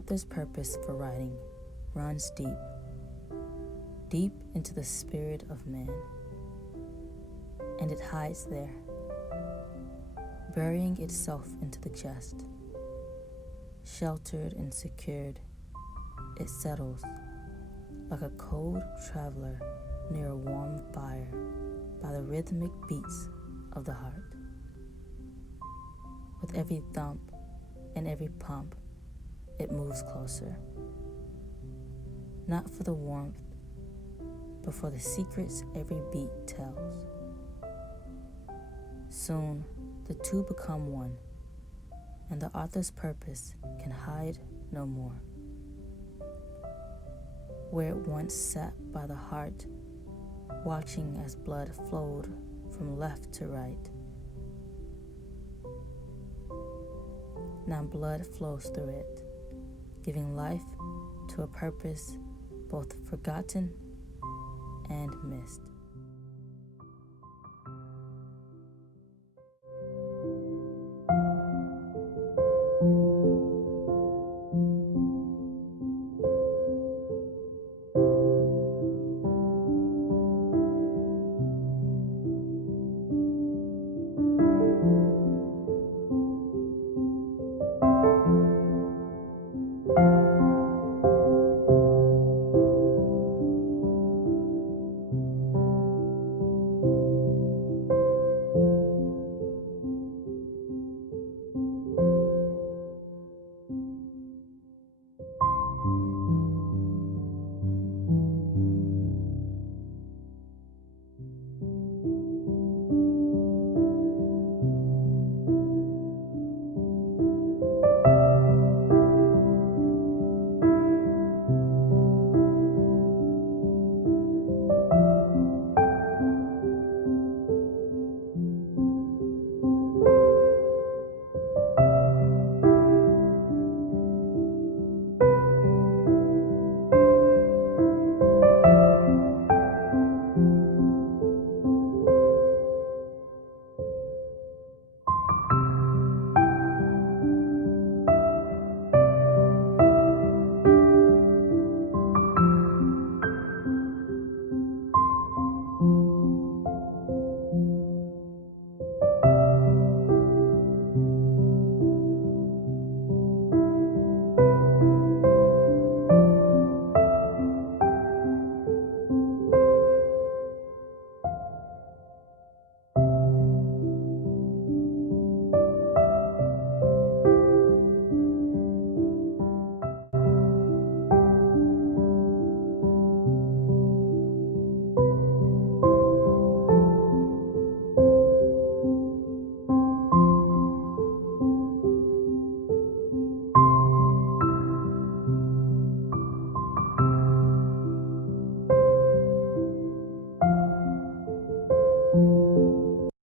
author's purpose for writing runs deep, deep into the spirit of man, and it hides there, burying itself into the chest. Sheltered and secured, it settles like a cold traveler near a warm fire by the rhythmic beats of the heart. With every thump and every pump, it moves closer. Not for the warmth, but for the secrets every beat tells. Soon, the two become one, and the author's purpose can hide no more. Where it once sat by the heart, watching as blood flowed from left to right, now blood flows through it, giving life to a purpose both forgotten and missed.